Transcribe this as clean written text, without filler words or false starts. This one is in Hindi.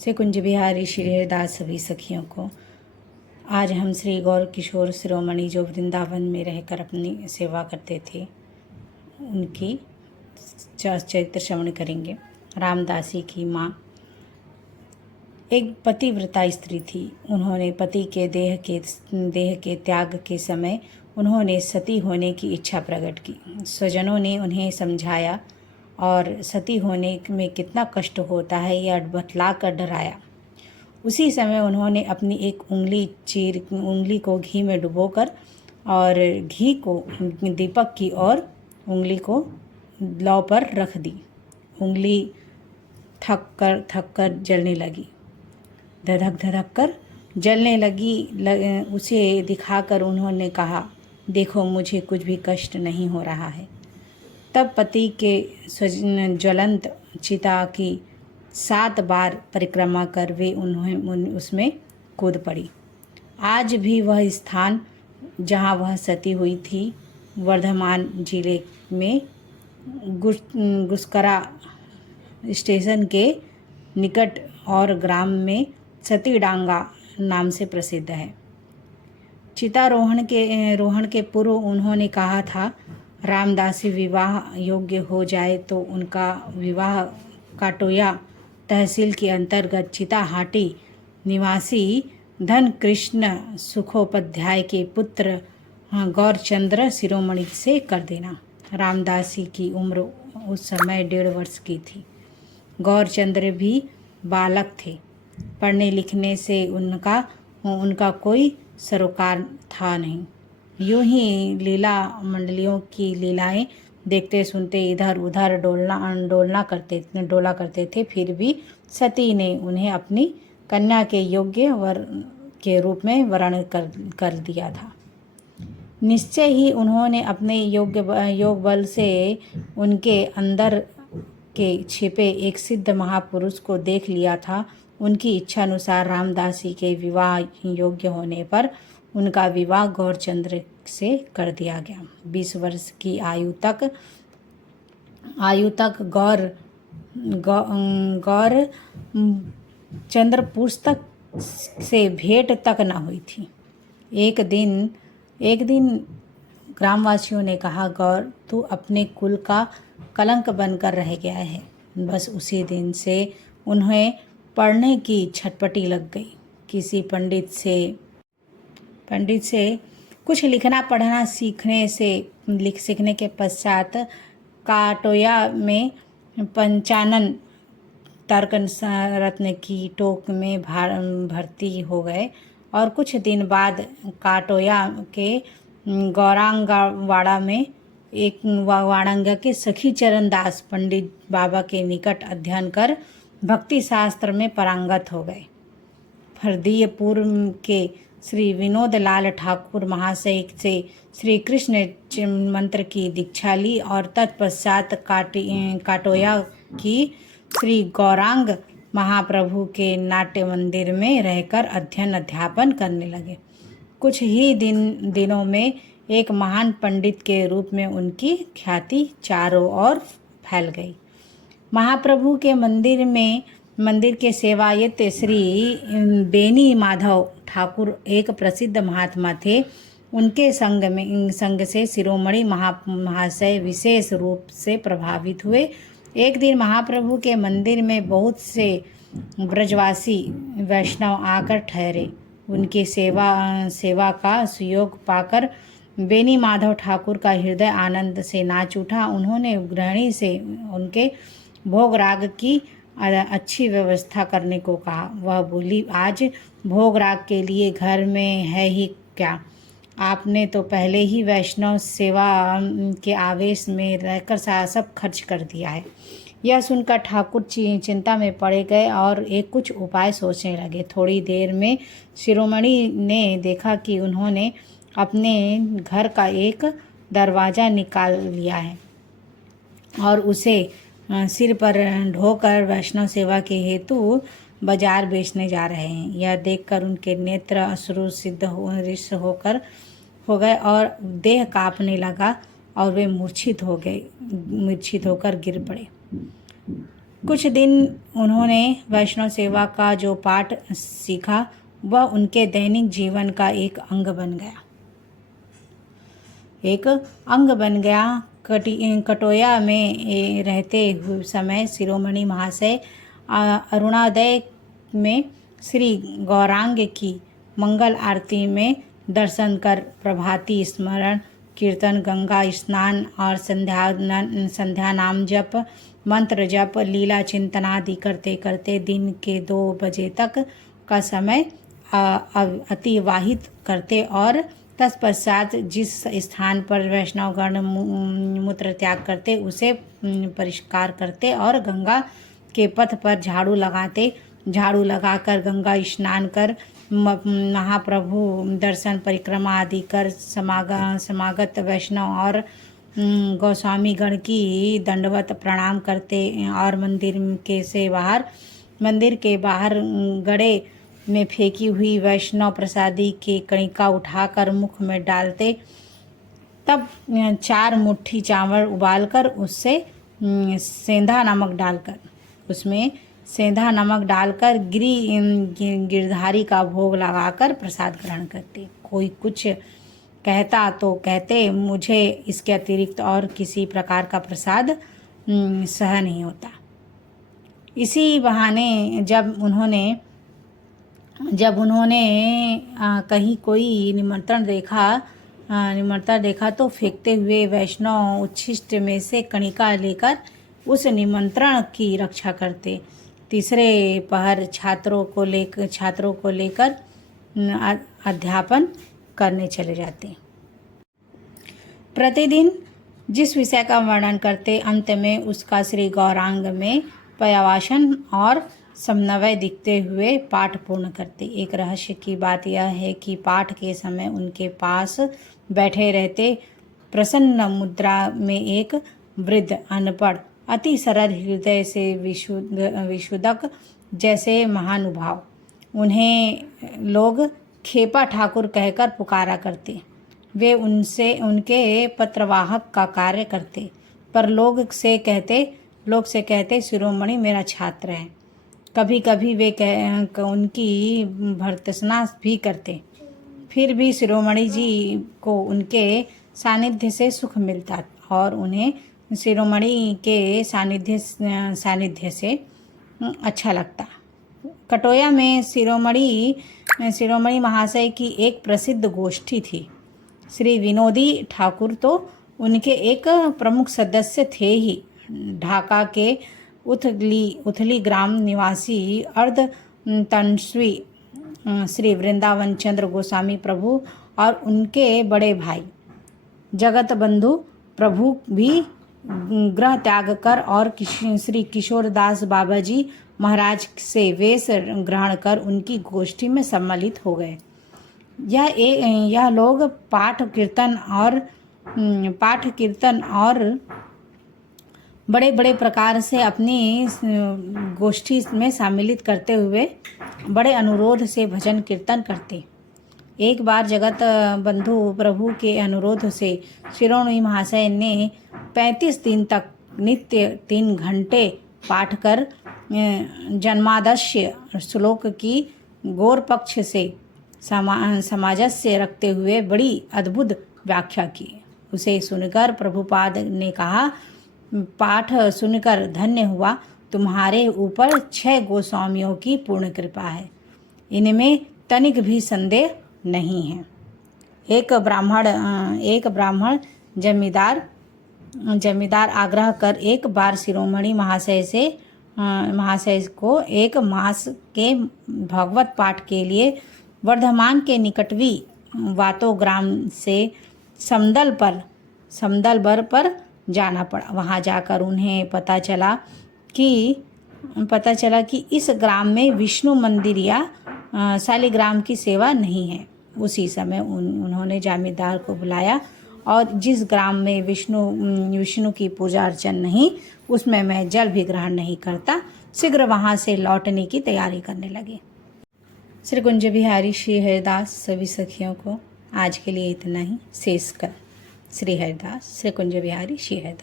से कुंज बिहारी श्री हरिदास सभी सखियों को। आज हम श्री गौर किशोर शिरोमणि जो वृंदावन में रहकर अपनी सेवा करते थे उनकी चरित्र श्रवण करेंगे। रामदासी की माँ एक पतिव्रता स्त्री थी। उन्होंने पति के देह के त्याग के समय उन्होंने सती होने की इच्छा प्रकट की। स्वजनों ने उन्हें समझाया और सती होने में कितना कष्ट होता है यह बतला कर डराया। उसी समय उन्होंने अपनी एक उंगली को घी में डुबोकर और घी को दीपक की और उंगली को लौ पर रख दी। उंगली थक कर जलने लगी, धधक कर जलने लगी। उसे दिखाकर उन्होंने कहा, देखो मुझे कुछ भी कष्ट नहीं हो रहा है। तब पति के ज्वलंत चिता की 7 बार परिक्रमा कर वे उसमें कूद पड़ी। आज भी वह स्थान जहाँ वह सती हुई थी वर्धमान जिले में गुस्करा स्टेशन के निकट और ग्राम में सतीडांगा नाम से प्रसिद्ध है। चितारोहण के पूर्व उन्होंने कहा था, रामदासी विवाह योग्य हो जाए तो उनका विवाह काटोया तहसील के अंतर्गत चिताहाटी निवासी धन कृष्ण सुखोपाध्याय के पुत्र गौरचंद्र शिरोमणि से कर देना। रामदासी की उम्र उस समय 1.5 वर्ष की थी। गौरचंद्र भी बालक थे। पढ़ने लिखने से उनका कोई सरोकार था नहीं। यूं ही लीला मंडलियों की लीलाएं देखते सुनते इधर उधर डोला करते थे। फिर भी सती ने उन्हें अपनी कन्या के योग्य वर के रूप में वर्ण कर दिया था। निश्चय ही उन्होंने अपने योग बल से उनके अंदर के छिपे एक सिद्ध महापुरुष को देख लिया था। उनकी इच्छा अनुसार रामदासी के विवाह योग्य होने पर उनका विवाह गौरचंद्र से कर दिया गया। 20 वर्ष की आयु तक गौर चंद्र पुस्तक से भेंट तक न हुई थी। एक दिन ग्रामवासियों ने कहा, गौर तू अपने कुल का कलंक बनकर रह गया है। बस उसी दिन से उन्हें पढ़ने की छटपटी लग गई। किसी पंडित से कुछ लिखना पढ़ना सीखने के पश्चात काटोया में पंचानन तर्क रत्न की टोक में भर्ती हो गए और कुछ दिन बाद काटोया के गौरांगवाड़ा में एक वाड़ंगा के सखी चरण दास पंडित बाबा के निकट अध्ययन कर भक्ति शास्त्र में पारंगत हो गए। फरदियपुर के श्री विनोद लाल ठाकुर महाशय से श्री कृष्ण मंत्र की दीक्षा ली और तत्पश्चात काटोया की श्री गौरांग महाप्रभु के नाट्य मंदिर में रहकर अध्यापन करने लगे। कुछ ही दिनों में एक महान पंडित के रूप में उनकी ख्याति चारों ओर फैल गई। महाप्रभु के मंदिर के सेवायत श्री बेनी माधव ठाकुर एक प्रसिद्ध महात्मा थे। उनके संग से शिरोमणि महाशय विशेष रूप से प्रभावित हुए। एक दिन महाप्रभु के मंदिर में बहुत से ब्रजवासी वैष्णव आकर ठहरे। उनकी सेवा का सुयोग पाकर बेनी माधव ठाकुर का हृदय आनंद से नाच उठा। उन्होंने गृहिणी से उनके भोग राग की अच्छी व्यवस्था करने को कहा। वह बोली, आज भोग राग के लिए घर में है ही क्या, आपने तो पहले ही वैष्णव सेवा के आवेश में रहकर सब खर्च कर दिया है। यह सुनकर ठाकुर चिंता में पड़ गए और कुछ उपाय सोचने लगे। थोड़ी देर में शिरोमणि ने देखा कि उन्होंने अपने घर का एक दरवाज़ा निकाल लिया है और उसे सिर पर ढोकर वैष्णव सेवा के हेतु बाजार बेचने जा रहे हैं। यह देखकर उनके नेत्र अश्रु सिद्ध हो गए और देह कांपने लगा और वे मूर्छित होकर गिर पड़े। कुछ दिन उन्होंने वैष्णव सेवा का जो पाठ सीखा वह उनके दैनिक जीवन का एक अंग बन गया। कटोया में रहते हुए समय शिरोमणि महाशय अरुणादय में श्री गौरांग की मंगल आरती में दर्शन कर प्रभाती स्मरण कीर्तन, गंगा स्नान और संध्या नाम जप, मंत्र जप, लीला चिंतन आदि करते करते दिन के 2 बजे तक का समय अतिवाहित करते और तत्पश्चात जिस स्थान पर वैष्णवगण मूत्र त्याग करते उसे परिष्कार करते और गंगा के पथ पर झाड़ू लगाकर गंगा स्नान कर महाप्रभु दर्शन परिक्रमा आदि कर समागत वैष्णव और गोस्वामी गण की दंडवत प्रणाम करते और मंदिर के बाहर गड़े में फेंकी हुई वैष्णव प्रसादी की कणिका उठाकर मुख में डालते। तब 4 मुट्ठी चावल उबालकर उसमें सेंधा नमक डालकर गिरधारी का भोग लगाकर प्रसाद ग्रहण करते। कोई कुछ कहता तो कहते, मुझे इसके अतिरिक्त और किसी प्रकार का प्रसाद सह नहीं होता। इसी बहाने जब उन्होंने कहीं कोई निमंत्रण देखा तो फेंकते हुए वैष्णव उच्छिष्ट में से कणिका लेकर उस निमंत्रण की रक्षा करते। तीसरे पहर छात्रों को लेकर अध्यापन करने चले जाते। प्रतिदिन जिस विषय का वर्णन करते, अंत में उसका श्री गौरांग में पर्यवासन और समन्वय दिखते हुए पाठ पूर्ण करते। एक रहस्य की बात यह है कि पाठ के समय उनके पास बैठे रहते प्रसन्न मुद्रा में एक वृद्ध अनपढ़ अति सरल हृदय से विशुद्धक जैसे महानुभाव। उन्हें लोग खेपा ठाकुर कहकर पुकारा करते। वे उनके पत्रवाहक का कार्य करते, पर लोग से कहते शिरोमणि मेरा छात्र है। कभी कभी वे उनकी भर्त्सना भी करते। फिर भी शिरोमणि जी को उनके सानिध्य से सुख मिलता और उन्हें शिरोमणि के सानिध्य से अच्छा लगता। कटोया में शिरोमणि महाशय की एक प्रसिद्ध गोष्ठी थी। श्री विनोदी ठाकुर तो उनके एक प्रमुख सदस्य थे ही। ढाका के उथली ग्राम निवासी अर्ध तनस्वी श्री वृंदावन चंद्र गोस्वामी प्रभु और उनके बड़े भाई जगत बंधु प्रभु भी गृह त्याग कर और श्री किशोरदास बाबाजी महाराज से वेश ग्रहण कर उनकी गोष्ठी में सम्मिलित हो गए। यह लोग पाठ कीर्तन और बड़े बड़े प्रकार से अपनी गोष्ठी में सम्मिलित करते हुए बड़े अनुरोध से भजन कीर्तन करते। एक बार जगत बंधु प्रभु के अनुरोध से शिरोमणि महाशय ने 35 दिन तक नित्य 3 घंटे पाठ कर जन्मादस्य श्लोक की गौर पक्ष से सामंजस्य रखते हुए बड़ी अद्भुत व्याख्या की। उसे सुनकर प्रभुपाद ने कहा, पाठ सुनकर धन्य हुआ, तुम्हारे ऊपर 6 गोस्वामियों की पूर्ण कृपा है, इनमें तनिक भी संदेह नहीं है। एक ब्राह्मण जमींदार आग्रह कर एक बार शिरोमणि महाशय को 1 मास के भगवत पाठ के लिए वर्धमान के निकटवी वातो ग्राम से समदलबर पर जाना पड़ा। वहां जाकर उन्हें पता चला कि इस ग्राम में विष्णु मंदिर या शालिग्राम की सेवा नहीं है। उसी समय उन्होंने जमींदार को बुलाया और जिस ग्राम में विष्णु की पूजा अर्चन नहीं, उसमें मैं जल भी ग्रहण नहीं करता, शीघ्र वहां से लौटने की तैयारी करने लगे। श्री कुंज बिहारी श्री हरिदास सभी सखियों को आज के लिए इतना ही शेष कर। श्री हरिदास, श्री कुंज बिहारी श्री हरिदास।